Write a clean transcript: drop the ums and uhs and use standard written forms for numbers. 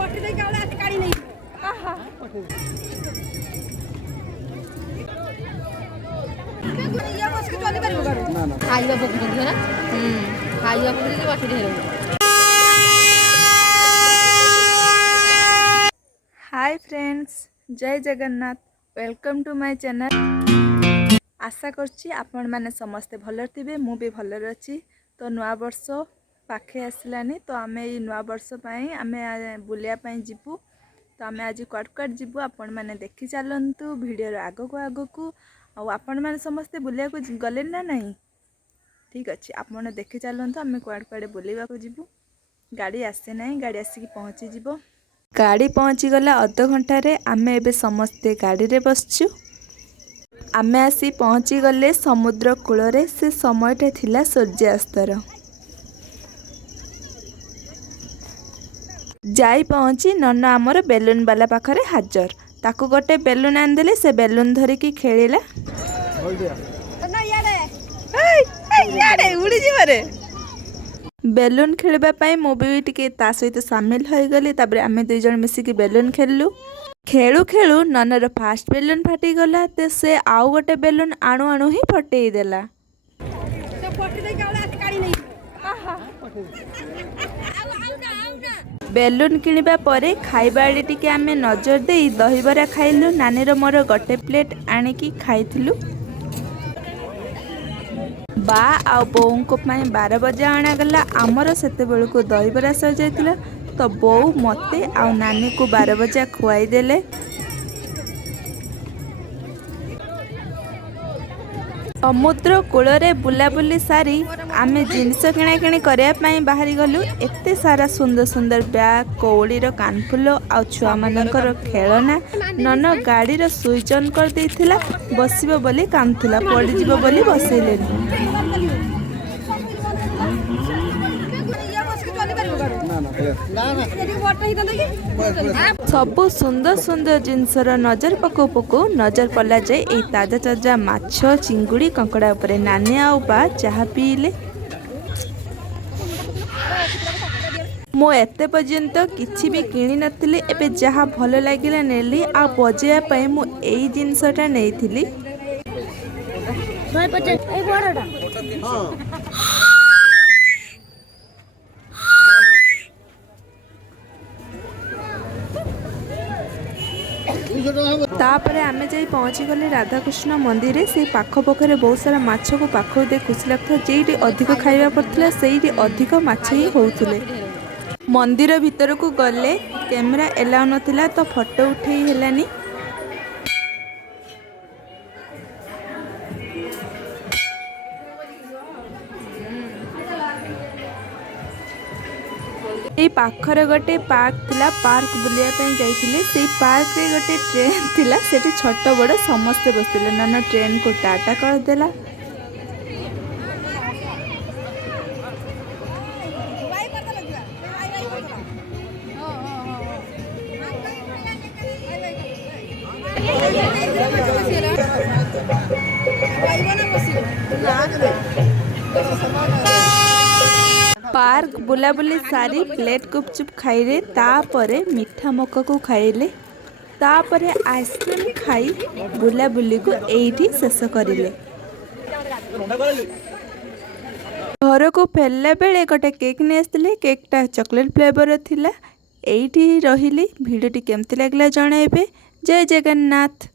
हाय friends, जय Jagannath. Welcome to my channel. आशा करछि आपण माने समस्ते भल थे, मु भी भल अच्छी। तो नुआ वर्ष पाखे आसलानी, तो आम ये नुआ वर्ष आम बुलिया जीवु। तो आम आज क्वाड क्वाड जीवु, आपण माने देखि चलतु वीडियो आग को आग को। आपण माने समस्ते बुलिया को गले ना नहीं? ठीक अच्छे, आपण देखि चलतु आम क्वाड क्वाड बुलवा को जीवु। गाड़ी आसे ना, गाड़ी आसिक पहुँची जीवो। गाड़ी पहुँची गला अध घंटे। आम एबे समस्ते गाड़ी रे बसचु। आम आसी पहुँची गले समुद्र कूल रे। से समयटा थिला सूर्यास्तर। जाई पहुँची नन्ना आमर बेलून वाला पाखरे हाजर। ताकू गोटे बेलून आंदेले, से बेलून धरिकी खेलिला। उड़ी जीवरे बेलून खेलवाई मु भी टिके ता सहित सामिल हो गली। तापर आम दुई जन मिसिकी बेलून खेलु। खेलु खेलु ननर फास्ट बेलून फाटी गला। ते से आउ गोटे बेलून आणु आणु ही फटेई देला। बेलून किनिबा परे खाइबा आड़े टिके आमे नजर देई दहीबरा खाइलु। नानीर मोर गोटे प्लेट आनिकी खाइथिलु। बा आ बोऊ को 12 बजे आणागला। आमर सेते बेलू दहीबरा सर जाइतिला। तो बोऊ मते आ नानी को 12 बजे खुआई देले। समुद्र कूलरे बुलाबुली सारी आमे जिनस किणा किणी करने बाहरी गलु। एते सारा सुंदर सुंदर बैग, कौड़ीर कानफुल आ छुआ मानकर खेलना नन गाड़ीर स्विच ऑन कर देइथिला। बसिबो बोली कांथुला, पड़ी जिवो बोली बसैलेनी। सबु सुंदर सुंदर जिनसर नजर पकौ पकौ नजर पड़ा जाए ए ताजा ताजा माछ, चिंगुड़ी, कंकड़ा उपरे। नानी आ बा चाह पीले। मो एते पर्यंत किछि भी किनी नथिली। एबे जहा भल लागिला नेली। आ बजेया पई मो एई जिनसटा नेइथिली। तापरे आमे जाई पहुँची गले राधाकृष्ण मंदिर रे। से पाख पोखरे बहुत सारा माछ को पाखो दे खुशी लगता। जेठी अधिक खाइबा पड़थिला सेठी अधिक माछ ही होउथुले। मंदिर भीतर को गले कैमरा एलाउ नथिला, तो फोटो उठेई हेलानी। ये पाखरे गोटे पार्क थिला। पार्क बुलिया पे जाइथिले। से पार्क रे गोटे ट्रेन थिला। सेठी छोट बड़ समस्ते बसथिले। नन ट्रेन को टाटा कर देला। पार्क बुलाबुली सारी प्लेट गुपचुप खाइले। तापरे मीठा मक्का को खाइले। तापरे आइसक्रीम खाई बुलाबुली को एठी शेष करिले। घर को फेरला बेले गोटे केक ने आसले। केकटा चॉकलेट फ्लेवर थिला। एठी रहिली। वीडियोटी केमती लागला जणाइबे। जय जगन्नाथ।